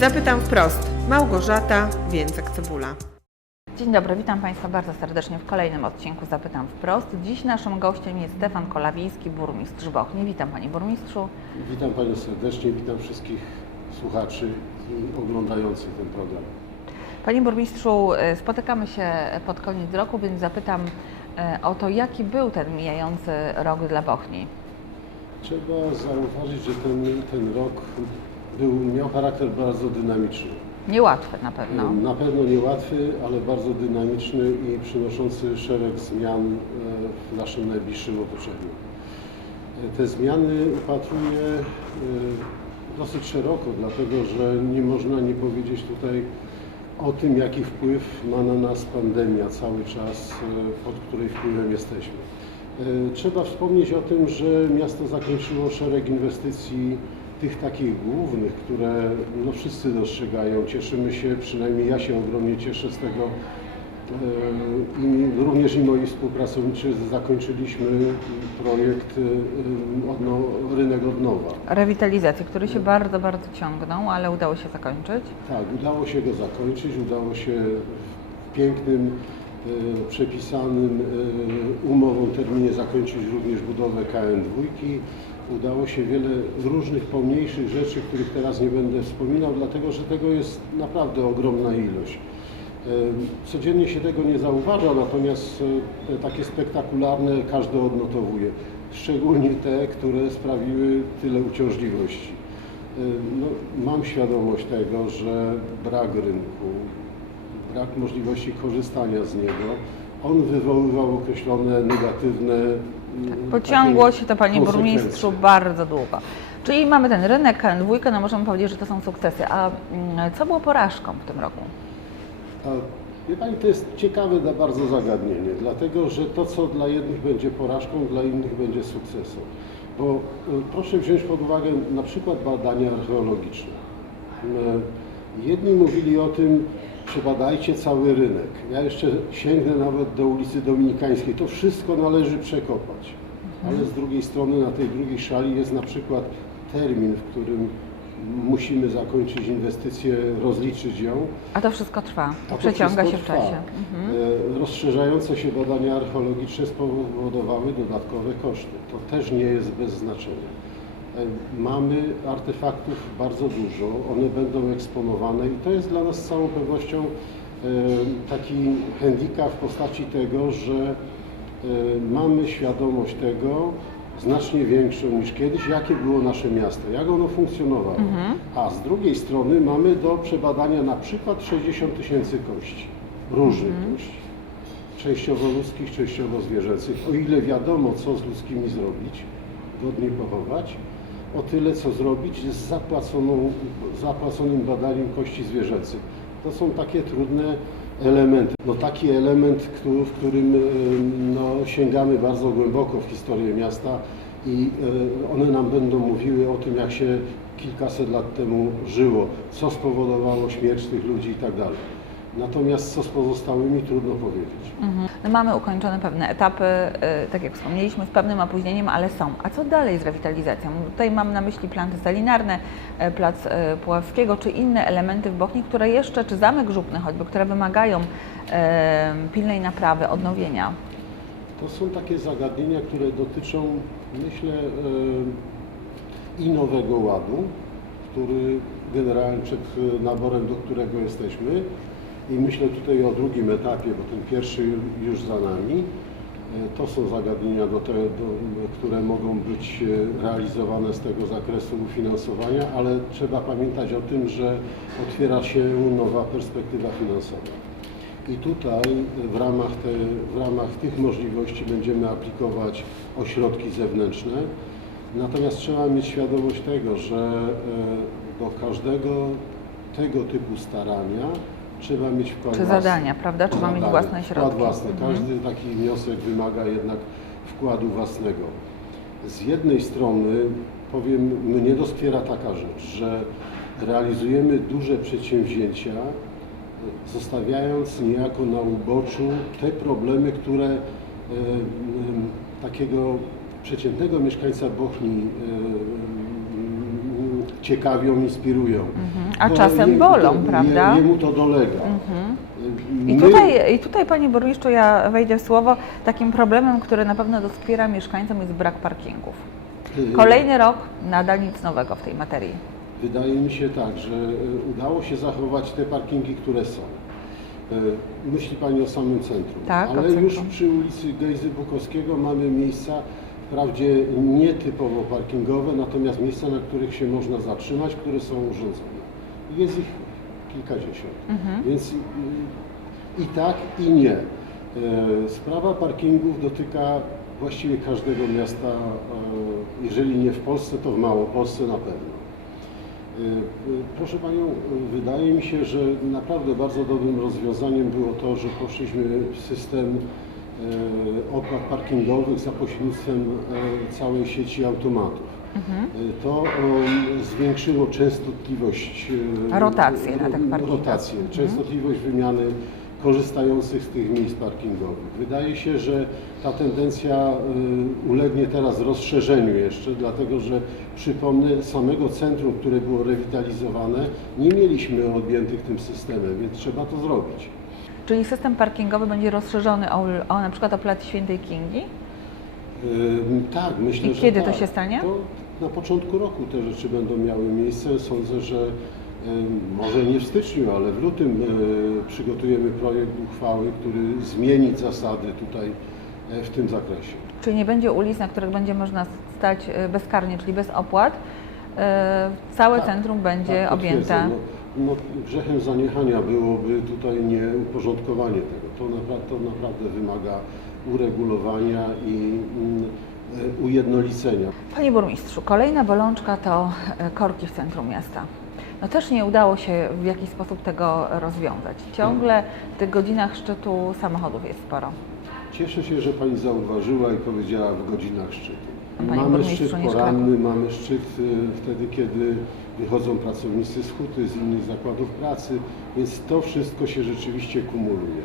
Zapytam wprost. Małgorzata Więcek-Cebula. Dzień dobry, witam Państwa bardzo serdecznie w kolejnym odcinku Zapytam Wprost. Dziś naszym gościem jest Stefan Kolawiński, burmistrz Bochni. Witam Panie Burmistrzu. Witam Panią serdecznie, witam wszystkich słuchaczy i oglądających ten program. Panie Burmistrzu, e, spotykamy się pod koniec roku, więc zapytam e, o to, jaki był ten mijający rok dla Bochni. Trzeba zauważyć, że ten, ten rok był, miał charakter bardzo dynamiczny. Niełatwy na pewno. Na pewno niełatwy, ale bardzo dynamiczny i przynoszący szereg zmian e, w naszym najbliższym otoczeniu. E, Te zmiany upatruję e, dosyć szeroko, dlatego że nie można nie powiedzieć tutaj o tym, jaki wpływ ma na nas pandemia cały czas, e, pod której wpływem jesteśmy. E, Trzeba wspomnieć o tym, że miasto zakończyło szereg inwestycji, tych takich głównych, które no, wszyscy dostrzegają. Cieszymy się, przynajmniej ja się ogromnie cieszę z tego. E, I również i moi współpracownicy zakończyliśmy projekt e, odno, Rynek od Nowa. Rewitalizacji, który się bardzo, bardzo ciągnął, ale udało się zakończyć. Tak, udało się go zakończyć, udało się w pięknym, e, przepisanym umową terminie zakończyć również budowę KN2. Udało się wiele różnych pomniejszych rzeczy, których teraz nie będę wspominał, dlatego że tego jest naprawdę ogromna ilość. Codziennie się tego nie zauważa, natomiast e, takie spektakularne każdy odnotowuje. Szczególnie te, które sprawiły tyle uciążliwości. No, mam świadomość tego, że brak rynku, brak możliwości korzystania z niego, on wywoływał określone negatywne. Mm, Pociągło się to Panie. Burmistrzu bardzo długo. Czyli mamy ten rynek KN2, no możemy powiedzieć, że to są sukcesy. A mm, co było porażką w tym roku? A, Wie Pani, to jest ciekawe da- bardzo zagadnienie, dlatego że to, co dla jednych będzie porażką, dla innych będzie sukcesem. Bo e, proszę wziąć pod uwagę na przykład badania archeologiczne. E, Jedni mówili o tym, przebadajcie cały rynek. Ja jeszcze sięgnę nawet do ulicy Dominikańskiej. To wszystko należy przekopać. Ale z drugiej strony na tej drugiej szali jest na przykład termin, w którym musimy zakończyć inwestycję, rozliczyć ją. A to wszystko trwa, to przeciąga się w czasie. Mhm. E, Rozszerzające się badania archeologiczne spowodowały dodatkowe koszty. To też nie jest bez znaczenia. E, Mamy artefaktów bardzo dużo, one będą eksponowane i to jest dla nas z całą pewnością e, taki handicap w postaci tego, że e, mamy świadomość tego, znacznie większą niż kiedyś, jakie było nasze miasto, jak ono funkcjonowało. A z drugiej strony mamy do przebadania na przykład 60 tysięcy kości, różnych kości, częściowo ludzkich, częściowo zwierzęcych. O ile wiadomo, co z ludzkimi zrobić, godnie pochować, o tyle, co zrobić z zapłaconą, zapłaconym badaniem kości zwierzęcych. To są takie trudne elementy. No taki element, któ- w którym em, no, sięgamy bardzo głęboko w historię miasta i e, one nam będą mówiły o tym, jak się kilkaset lat temu żyło, co spowodowało śmierć tych ludzi i tak dalej. Natomiast co z pozostałymi, trudno powiedzieć. Mhm. No mamy ukończone pewne etapy, y, tak jak wspomnieliśmy, z pewnym opóźnieniem, ale są. A co dalej z rewitalizacją? Tutaj mam na myśli planty salinarne, y, plac y, Puławskiego, czy inne elementy w Bochni, które jeszcze, czy Zamek Żupny choćby, które wymagają pilnej naprawy, odnowienia. To są takie zagadnienia, które dotyczą, myślę, i Nowego Ładu, który generalnie przed naborem, do którego jesteśmy. I myślę tutaj o drugim etapie, bo ten pierwszy już za nami. E, To są zagadnienia, do te, do, które mogą być e, realizowane z tego zakresu finansowania, ale trzeba pamiętać o tym, że otwiera się nowa perspektywa finansowa. I tutaj w ramach, te, w ramach tych możliwości będziemy aplikować o środki zewnętrzne. Natomiast trzeba mieć świadomość tego, że e, do każdego tego typu starania trzeba mieć wkład Czy własny. zadania, prawda? Trzeba mieć Zadanie, własne Wkład środki. własny. Mhm. Każdy taki wniosek wymaga jednak wkładu własnego. Z jednej strony powiem, mnie doskwiera taka rzecz, że realizujemy duże przedsięwzięcia, zostawiając niejako na uboczu te problemy, które e, takiego przeciętnego mieszkańca Bochni e, ciekawią, inspirują. A Bo czasem bolą, prawda? Mhm. Je, jemu to dolega. I My- tutaj, I tutaj, Panie Burmistrzu, ja wejdę w słowo, takim problemem, który na pewno doskwiera mieszkańcom jest brak parkingów. y, Kolejny rok, nadal nic nowego w tej materii. Wydaje mi się tak, że e, udało się zachować te parkingi, które są. E, Myśli Pani o samym centrum, Tak, ale centrum. już przy ulicy Gejzy Bukowskiego mamy miejsca wprawdzie nietypowo parkingowe, natomiast miejsca, na których się można zatrzymać, które są urządzone. I Jest ich kilkadziesiąt. Mhm. Więc y, i tak, i nie. E, Sprawa parkingów dotyka właściwie każdego miasta, e, jeżeli nie w Polsce, to w Małopolsce na pewno. E, Proszę Panią, wydaje mi się, że naprawdę bardzo dobrym rozwiązaniem było to, że poszliśmy w system opłat parkingowych za pośrednictwem e, całej sieci automatów. E, To em, zwiększyło częstotliwość e, Rotację na tych parkingach. Rotację, częstotliwość wymiany korzystających z tych miejsc parkingowych. Wydaje się, że ta tendencja ulegnie teraz rozszerzeniu jeszcze, dlatego że przypomnę, samego centrum, które było rewitalizowane, nie mieliśmy odjętych tym systemem, więc trzeba to zrobić. Czyli system parkingowy będzie rozszerzony o, o na przykład o plac Świętej Kingi? Tak, myślę, I że kiedy to tak. się stanie? To na początku roku te rzeczy będą miały miejsce. Sądzę, że może nie w styczniu, ale w lutym y, przygotujemy projekt uchwały, który zmieni zasady tutaj e, w tym zakresie. Czyli nie będzie ulic, na których będzie można stać e, bezkarnie, czyli bez opłat. E, Całe Tak, centrum będzie Tak, objęte. No, no, grzechem zaniechania byłoby tutaj nie uporządkowanie tego. To naprawdę, to naprawdę wymaga uregulowania i e, ujednolicenia. Panie burmistrzu, kolejna bolączka to e, korki w centrum miasta. No też nie udało się w jakiś sposób tego rozwiązać. Ciągle w tych godzinach szczytu samochodów jest sporo. Cieszę się, że Pani zauważyła i powiedziała w godzinach szczytu. Panie mamy szczyt poranny, mamy szczyt y, wtedy, kiedy wychodzą pracownicy z huty, z innych zakładów pracy, więc to wszystko się rzeczywiście kumuluje.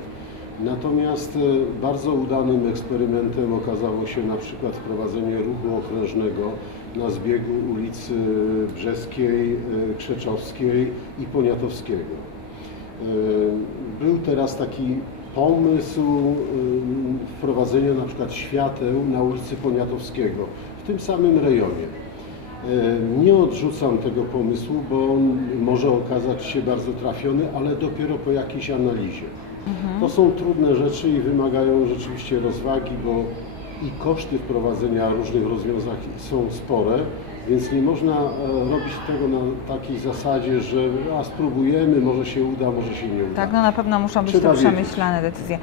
Natomiast y, bardzo udanym eksperymentem okazało się na przykład wprowadzenie ruchu okrężnego na zbiegu ulicy Brzeskiej, y, Krzeczowskiej i Poniatowskiego. Y, Był teraz taki pomysł wprowadzenia na przykład świateł na ulicy Poniatowskiego w tym samym rejonie. Y, Nie odrzucam tego pomysłu, bo on może okazać się bardzo trafiony, ale dopiero po jakiejś analizie. To są trudne rzeczy i wymagają rzeczywiście rozwagi, bo i koszty wprowadzenia różnych rozwiązań są spore, więc nie można e, robić tego na takiej zasadzie, że a spróbujemy, może się uda, może się nie uda. Tak, no na pewno muszą być Trzeba to wiedzieć. przemyślane decyzje.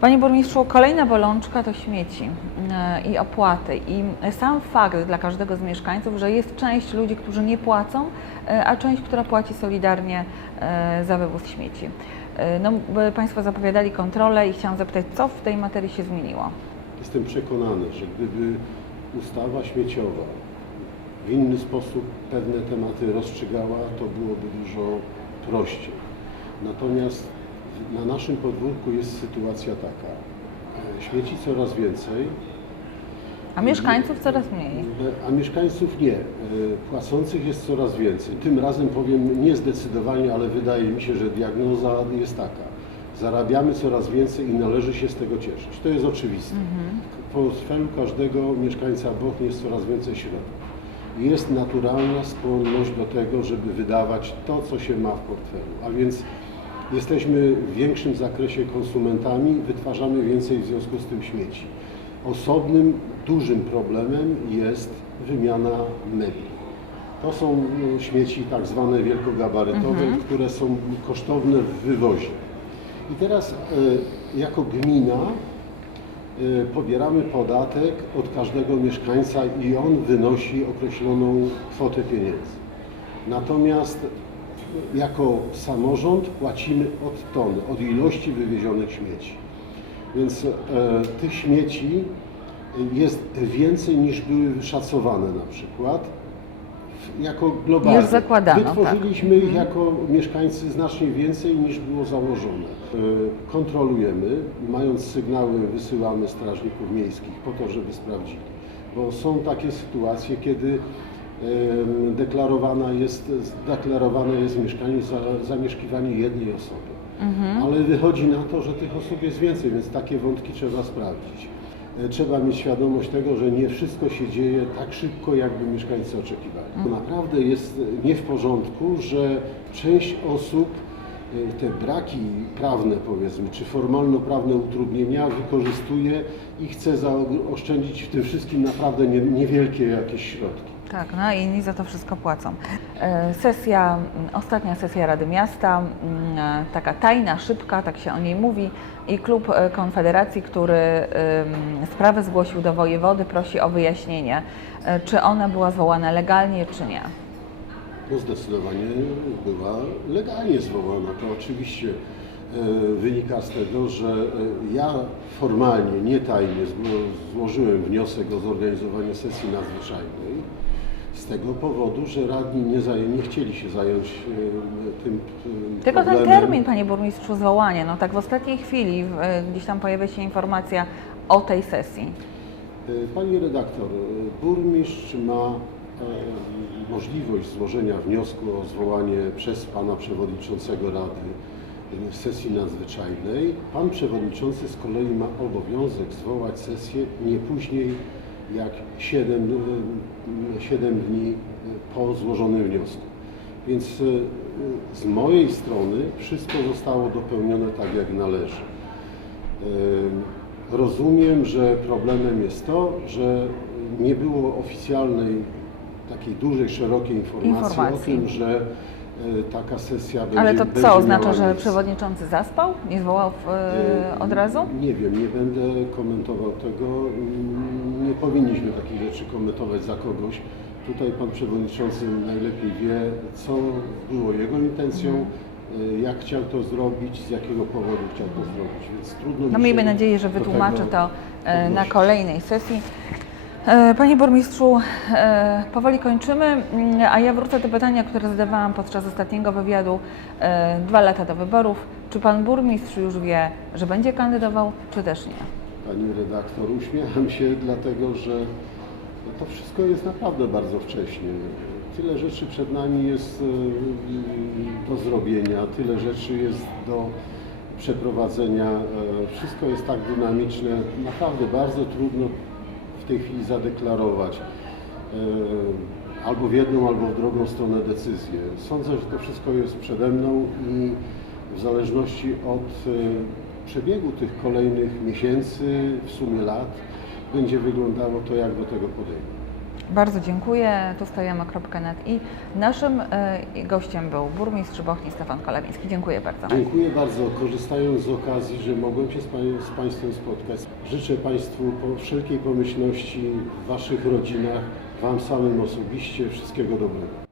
Panie burmistrzu, kolejna bolączka to śmieci e, i opłaty. I sam fakt dla każdego z mieszkańców, że jest część ludzi, którzy nie płacą, e, a część, która płaci solidarnie e, za wywóz śmieci. E, No, Państwo zapowiadali kontrolę i chciałam zapytać, co w tej materii się zmieniło? Jestem przekonany, że gdyby ustawa śmieciowa w inny sposób pewne tematy rozstrzygała, to byłoby dużo prościej. Natomiast na naszym podwórku jest sytuacja taka. Śmieci coraz więcej, A mieszkańców coraz mniej. a mieszkańców nie. Płacących jest coraz więcej. Tym razem powiem nie zdecydowanie, ale wydaje mi się, że diagnoza jest taka. Zarabiamy coraz więcej i należy się z tego cieszyć. To jest oczywiste. W portfelu każdego mieszkańca Bochni jest coraz więcej środków. Jest naturalna skłonność do tego, żeby wydawać to, co się ma w portfelu. A więc jesteśmy w większym zakresie konsumentami, wytwarzamy więcej w związku z tym śmieci. Osobnym, dużym problemem jest wymiana mebli. To są mm, śmieci tak zwane wielkogabarytowe, które są kosztowne w wywozie. I teraz e, jako gmina e, pobieramy podatek od każdego mieszkańca i on wynosi określoną kwotę pieniędzy. Natomiast jako samorząd płacimy od tony, od ilości wywiezionych śmieci. Więc e, tych śmieci jest więcej niż były szacowane na przykład. Jako globalnie. Już zakładano, tak. Wytworzyliśmy ich jako mieszkańcy znacznie więcej niż było założone. E, Kontrolujemy, mając sygnały wysyłamy strażników miejskich po to, żeby sprawdzili. Bo są takie sytuacje, kiedy deklarowana jest, deklarowane jest mieszkanie za, zamieszkiwanie jednej osoby. Ale wychodzi na to, że tych osób jest więcej, więc takie wątki trzeba sprawdzić. E, Trzeba mieć świadomość tego, że nie wszystko się dzieje tak szybko, jakby mieszkańcy oczekiwali. To naprawdę jest nie w porządku, że część osób e, te braki prawne, powiedzmy, czy formalno-prawne utrudnienia wykorzystuje i chce zaoszczędzić w tym wszystkim naprawdę nie, niewielkie jakieś środki. Tak, no i inni za to wszystko płacą. E, Sesja, m, ostatnia sesja Rady Miasta, m, e, taka tajna, szybka, tak się o niej mówi i klub e, Konfederacji, który sprawę zgłosił do wojewody, prosi o wyjaśnienie, czy ona była zwołana legalnie, czy nie. No zdecydowanie była legalnie zwołana. To oczywiście wynika z tego, że e, ja formalnie, nie tajnie zło- złożyłem wniosek o zorganizowanie sesji nadzwyczajnej z tego powodu, że radni nie, zaję, nie chcieli się zająć e, tym, Tylko ten problemem. termin, panie burmistrzu, zwołanie, no tak w ostatniej chwili e, gdzieś tam pojawia się informacja o tej sesji. E, Pani redaktor, e, burmistrz ma e, możliwość złożenia wniosku o zwołanie przez pana przewodniczącego Rady e, sesji nadzwyczajnej. Pan przewodniczący z kolei ma obowiązek zwołać sesję nie później jak 7, 7 dni e, po złożonym wniosku. Więc e, z mojej strony wszystko zostało dopełnione tak jak należy. E, Rozumiem, że problemem jest to, że nie było oficjalnej, takiej dużej, szerokiej informacji, Informacji. o tym, że taka sesja będzie Ale to będzie co, oznacza, że miejsce. przewodniczący zaspał? Nie zwołał w, e, E, od razu? Nie wiem, nie będę komentował tego. Nie powinniśmy takich rzeczy komentować za kogoś. Tutaj pan przewodniczący najlepiej wie, co było jego intencją, jak chciał to zrobić, z jakiego powodu chciał to zrobić, więc trudno No miejmy nadzieję, że wytłumaczy to na kolejnej sesji. E, Panie burmistrzu, e, powoli kończymy, mm, a ja wrócę do pytania, które zadawałam podczas ostatniego wywiadu. E, Dwa lata do wyborów. Czy pan burmistrz już wie, że będzie kandydował, czy też nie? Pani redaktor, uśmiecham się dlatego, że to wszystko jest naprawdę bardzo wcześnie. Tyle rzeczy przed nami jest e, do zrobienia, tyle rzeczy jest do przeprowadzenia. Wszystko jest tak dynamiczne, naprawdę bardzo trudno tej chwili zadeklarować e, albo w jedną, albo w drugą stronę decyzję. Sądzę, że to wszystko jest przede mną i w zależności od e, przebiegu tych kolejnych miesięcy, w sumie lat, będzie wyglądało to, jak do tego podejdę. Bardzo dziękuję. Tu stawiamy kropkę nad i. Naszym e, gościem był burmistrz Bochni Stefan Kolawiński. Dziękuję bardzo. Dziękuję bardzo. Korzystając z okazji, że mogłem się z, pań, z Państwem spotkać, życzę Państwu wszelkiej pomyślności w Waszych rodzinach, Wam samym osobiście wszystkiego dobrego.